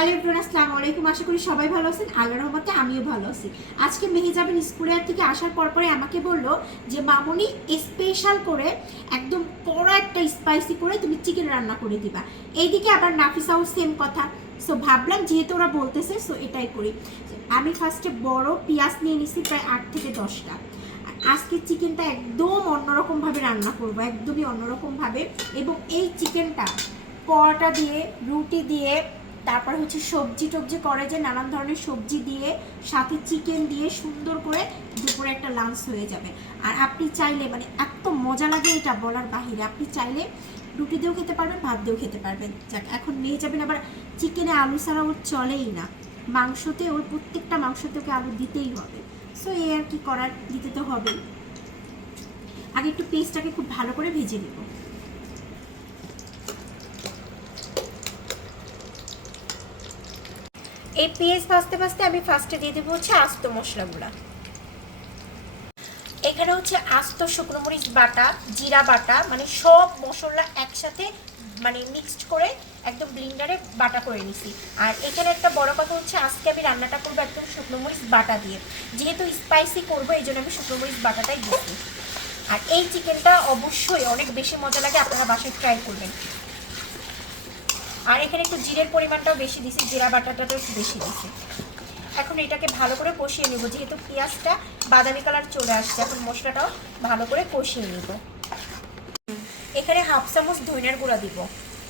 Hello everyone, আসসালামু আলাইকুম। আশা করি সবাই ভালো আছেন। আল্লাহর রহমতে আমিও ভালো আছি। আজকে মেহেজাবিন স্কুলের থেকে আসার পর পরে আমাকে বলল যে, মামুনি স্পেশাল করে একদম কড়া একটা স্পাইসি করে তুমি চিকেন রান্না করে দিবা। এইদিকে আবার নাফিসাও সেম কথা। সো ভাবলাম যেহেতু ওরা বলতেছে সো এটাই করি। আমি ফার্স্টে বড় পেঁয়াজ নিয়ে নিছি প্রায় আট থেকে দশটা। আজকে চিকেনটা একদম অন্যরকমভাবে রান্না করব, একদমই অন্যরকমভাবে এবং এই চিকেনটা পরোটা দিয়ে, রুটি দিয়ে তারপর হচ্ছে সবজি টবজি করে যে নানান ধরনের সবজি দিয়ে, সাথে চিকেন দিয়ে সুন্দর করে দুপুরে একটা লাঞ্চ হয়ে যাবে। আর আপনি চাইলে মানে এত মজা লাগে এটা বলার বাহিরে, আপনি চাইলে রুটি দিয়েও খেতে পারবেন, ভাত দিয়েও খেতে পারবেন। যাক, এখন নিয়ে যাবেন, আবার চিকেনে আলু ছাড়া ওর চলেই না। মাংসতে ওর প্রত্যেকটা মাংসতে ওকে আলু দিতেই হবে। সো এই আর কি করার, দিতে তো হবেই। আগে একটু পেস্টটাকে খুব ভালো করে ভেজে নেব। এই পেঁয়াজ ভাজতে ভাজতে আমি ফার্স্টে দিয়ে দেবো হচ্ছে আস্ত মশলাগুলো। এখানে হচ্ছে আস্ত শুকনো মরিচ বাটা, জিরা বাটা মানে সব মশলা একসাথে মানে মিক্সড করে একদম ব্লিন্ডারে বাটা করে নিছি। আর এখানে একটা বড় কথা হচ্ছে, আজকে আমি রান্নাটা করব একদম শুকনো মরিচ বাটা দিয়ে। যেহেতু স্পাইসি করব এই জন্য আমি শুকনো মরিচ বাটাটাই দিচ্ছি আর এই চিকেনটা অবশ্যই অনেক বেশি মজা লাগে, আপনারা বাসায় ট্রাই করবেন। আর এখানে একটু জিরের পরিমাণটাও বেশি দিছি, জিরা বাটাটাও একটু বেশি দিছি। এখন এটাকে ভালো করে কষিয়ে নেব, যেহেতু পেঁয়াজটা বাদামি কালার চলে আসছে, এখন মশলাটাও ভালো করে কষিয়ে নেব। এখানে হাফ চামচ ধনিয়ার গুঁড়া দিব,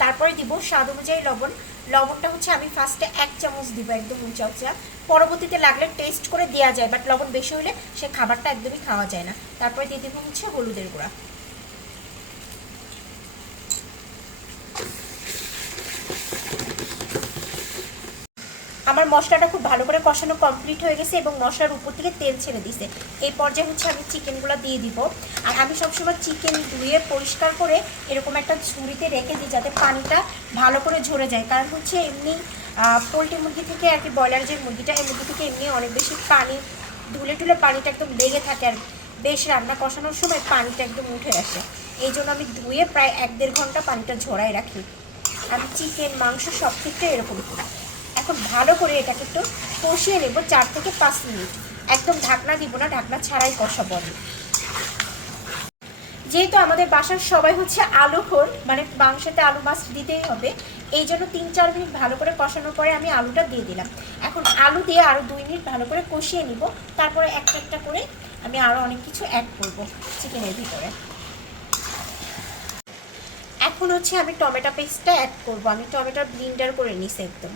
তারপরে দিব স্বাদ অনুযায়ী লবণ। লবণটা হচ্ছে আমি ফার্স্টে এক চামচ দিব, একদম উঁচা পরবর্তীতে লাগলে টেস্ট করে দেওয়া যায় বাট লবণ বেশি হলে সে খাবারটা একদমই খাওয়া যায় না। তারপরে দিয়ে দেবো হচ্ছে হলুদের গুঁড়া। আমার মশলাটা খুব ভালো করে কষানো কমপ্লিট হয়ে গেছে এবং মশলার উপর থেকে তেল ছেড়ে দিছে এই পর্যায়ে হচ্ছে আমি চিকেনগুলো দিয়ে দিব। আর আমি সবসময় চিকেন ধুয়ে পরিষ্কার করে এরকম একটা ঝুড়িতে রেখে দিই যাতে পানিটা ভালো করে ঝরে যায়। কারণ হচ্ছে এমনি পোলট্রি মুরগি থেকে আর কি ব্রয়লার যে মুরগিটা, এই মুরগি থেকে এমনি অনেক বেশি পানি, ধুলে টুলে পানিটা একদম লেগে থাকে আর বেশ রান্না কষানোর সময় পানিটা একদম উঠে আসে। এই জন্য আমি ধুয়ে প্রায় এক দেড় ঘণ্টা পানিটা ঝরাই রাখি। আমি চিকেন মাংস সব ক্ষেত্রে এরকম করি। এখন ভালো করে এটাকে একটু কষিয়ে নেব চার থেকে পাঁচ মিনিট। একদম ঢাকনা দিব না, ঢাকনা ছাড়াই কষাবো আমি। যেহেতু আমাদের বাসার সবাই হচ্ছে আলু খোর মানে মাংসতে আলু মাছ দিতেই হবে, এই জন্য তিন চার মিনিট ভালো করে কষানোর পরে আমি আলুটা দিয়ে দিলাম। এখন আলু দিয়ে আরও দুই মিনিট ভালো করে কষিয়ে নিব, তারপরে একটা একটা করে আমি আরও অনেক কিছু অ্যাড করব চিকেনের ভিতরে। এখন হচ্ছে আমি টমেটো পেস্টটা অ্যাড করব, আমি টমেটোর ব্লিন্ডার করে নিছি একদম।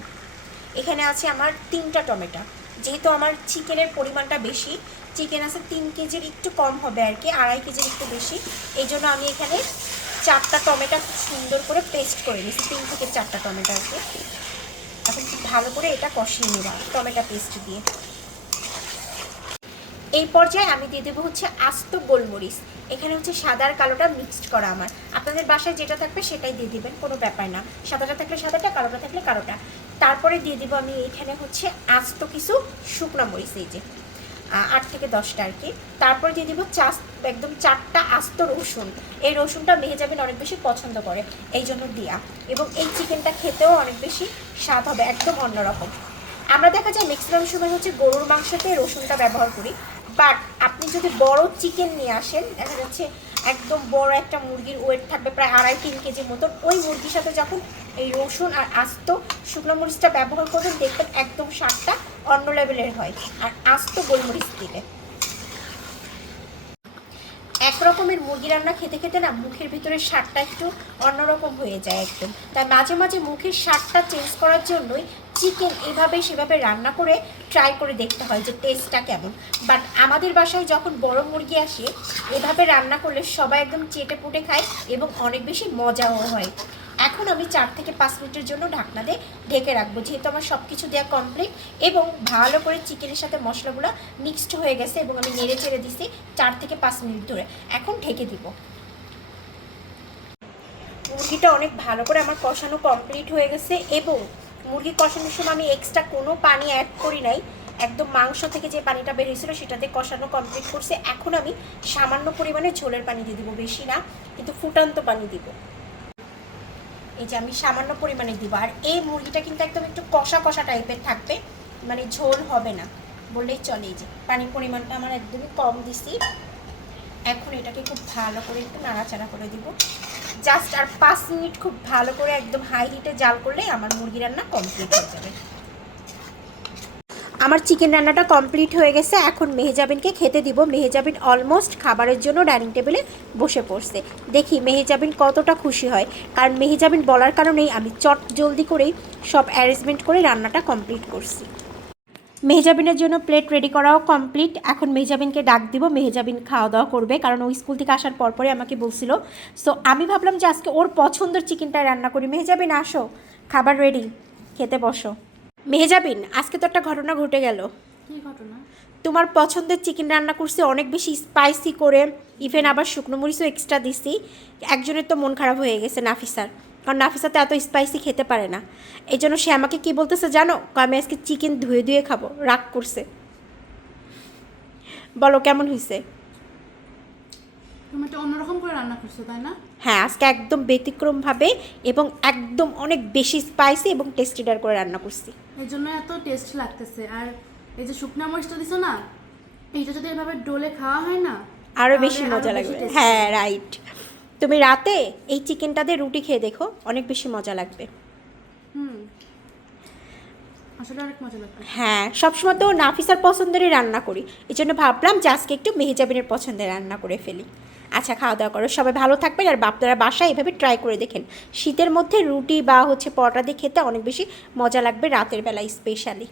এখানে আছে আমার তিনটা টমেটো। যেহেতু আমার চিকেনের পরিমাণটা বেশি, চিকেন আছে তিন কেজির একটু কম হবে আর কি, আড়াই কেজির একটু বেশি। এই জন্য আমি এখানে চারটা টমেটো খুব সুন্দর করে পেস্ট করে নিয়েছি, তিন থেকে চারটা টমেটো আর কি। এখন খুব ভালো করে এটা কষিয়ে নিলাম টমেটো পেস্ট দিয়ে। এই পর্যায়ে আমি দিয়ে দেবো হচ্ছে আস্ত গোলমরিচ। এখানে হচ্ছে সাদা আর কালোটা মিক্সড করা আমার। আপনাদের বাসায় যেটা থাকবে সেটাই দিয়ে দিবেন, কোনো ব্যাপার না। সাদাটা থাকলে সাদাটা, কালোটা থাকলে কালোটা। তারপরে দিয়ে দিব আমি এখানে হচ্ছে আস্ত কিছু শুকনা মরিচ, এই যে আট থেকে দশটা আর কি। তারপর দিয়ে দিব চাষ একদম চারটা আস্ত রসুন। এই রসুনটা মেহে যাবেন অনেক বেশি পছন্দ করে, এই জন্য দিয়া। এবং এই চিকেনটা খেতেও অনেক বেশি স্বাদ হবে, একদম অন্যরকম আমরা দেখা যায় ম্যাক্সিমাম সময় হচ্ছে গরুর মাংসতে রসুনটা ব্যবহার করি। বাট আপনি যদি বড় চিকেন নিয়ে আসেন, দেখা যাচ্ছে একদম বড় একটা মুরগির ওয়েট থাকবে প্রায় আড়াই, তিন কেজি মতন। ওই মুরগির সাথে যখন এই রসুন আর আস্ত শুকনো মরিচটা ব্যবহার করবেন, দেখবেন একদম স্বাদটা অন্য লেভেলের হয়। আর আস্ত গোলমরিচ দিলে। এক রকমের মুরগি রান্না খেতে খেতে না মুখের ভিতরে স্বাদটা একটু অন্যরকম হয়ে যায় একদম। তাই মাঝে মাঝে মুখের স্বাদটা চেঞ্জ করার জন্যই চিকেন এভাবে সেভাবে রান্না করে ট্রাই করে দেখতে হয় যে টেস্টটা কেমন। বাট আমাদের বাসায় যখন বড় মুরগি আসে, এভাবে রান্না করলে সবাই একদম চেটে পুটে খায় এবং অনেক বেশি মজাও হয়। এখন আমি চার থেকে পাঁচ মিনিটের জন্য ঢাকনা দিয়ে ঢেকে রাখব। যেহেতু আমার সব কিছু দেওয়া কমপ্লিট এবং ভালো করে চিকেনের সাথে মশলাগুলো মিক্সড হয়ে গেছে এবং আমি নেড়ে চেড়ে দিছি চার থেকে পাঁচ মিনিট ধরে। এখন ঢেকে দিব। মুরগিটা অনেক ভালো করে আমার কষানো কমপ্লিট হয়ে গেছে এবং মুরগি কষানোর সময় আমি এক্সট্রা কোনো পানি অ্যাড করি নাই। একদম মাংস থেকে যে পানিটা বের হয়েছিল সেটাতে কষানো কমপ্লিট করছে। এখন আমি সামান্য পরিমাণে ঝোলের পানি দিয়ে দিব, বেশি না, কিন্তু ফুটান্ত পানি দিব। এই যে আমি সামান্য পরিমাণে দিব। আর এই মুরগিটা কিন্তু একদম একটু কষা কষা টাইপের থাকবে মানে ঝোল হবে না। বললেই চলে এই যে, পানির পরিমাণটা আমার একদমই কম দিছি। এখন এটাকে খুব ভালো করে একটু নাড়াচাড়া করে দিব। জাস্ট আর পাঁচ মিনিট খুব ভালো করে একদম হাই হিটে জাল করলে আমার মুরগি রান্না কমপ্লিট হয়ে যাবে। আমার চিকেন রান্নাটা কমপ্লিট হয়ে গেছে। এখন মেহেজাবিনকে খেতে দিব। মেহেজাবিন অলমোস্ট খাবারের জন্য ডাইনিং টেবিলে বসে পড়ছে। দেখি মেহেজাবিন কতটা খুশি হয়। কারণ মেহেজাবিন বলার কারণেই আমি চট জলদি করেই সব অ্যারেঞ্জমেন্ট করে রান্নাটা কমপ্লিট করছি। মেহজাবিনের জন্য প্লেট রেডি করাও কমপ্লিট এখন মেহজাবিনকে ডাক দিব। মেহজাবিন খাওয়া দাওয়া করবে। কারণ ওই স্কুল থেকে আসার পরপরই আমাকে বলছিল। সো আমি ভাবলাম যে আজকে ওর পছন্দের চিকেনটাই রান্না করি। মেহজাবিন, আসো। খাবার রেডি খেতে বসো। মেহজাবিন আজকে তো একটা ঘটনা ঘটে গেল। কি ঘটনা? তোমার পছন্দের চিকেন রান্না করছি অনেক বেশি স্পাইসি করে ইভেন আবার শুকনো মরিচও এক্সট্রা দিছি। একজনের তো মন খারাপ হয়ে গেছে নাফিসার কারণ নাফিসা তো এত স্পাইসি খেতে পারে না। এই জন্য সে আমাকে কি বলতেছে জানো? আমি আজকে চিকেন ধুয়ে ধুয়ে খাব রাগ করছে। বলো কেমন হয়েছে তুমি অন্যরকম করে রান্না করছ তাই না? হ্যাঁ আজকে একদম ব্যতিক্রমভাবে এবং একদম অনেক বেশি স্পাইসি এবং টেস্টিডার করে রান্না করছি। এই জন্য এত টেস্ট লাগতেছে। আর এই যে শুকনা মরিচটা দিছো না এইটা যদি এভাবে ডোলে খাওয়া হয় না আরও বেশি মজা লাগবে। হ্যাঁ রাইট তুমি রাতে এই চিকেনটা দিয়ে রুটি খেয়ে দেখো অনেক বেশি মজা লাগবে। হুম। আসলে অনেক মজা লাগবে। হ্যাঁ সবসময় তো নাফিসার পছন্দেরই রান্না করি। এই জন্য ভাবলাম যে আজকে একটু মেহেজাবিনের পছন্দের রান্না করে ফেলি। আচ্ছা খাওয়া দাওয়া করো। সবাই ভালো থাকবেন আর বাপদারা বাসায় এভাবে ট্রাই করে দেখেন। শীতের মধ্যে রুটি বা হচ্ছে পরোটা দিয়ে খেতে অনেক বেশি মজা লাগবে রাতের বেলায় স্পেশালি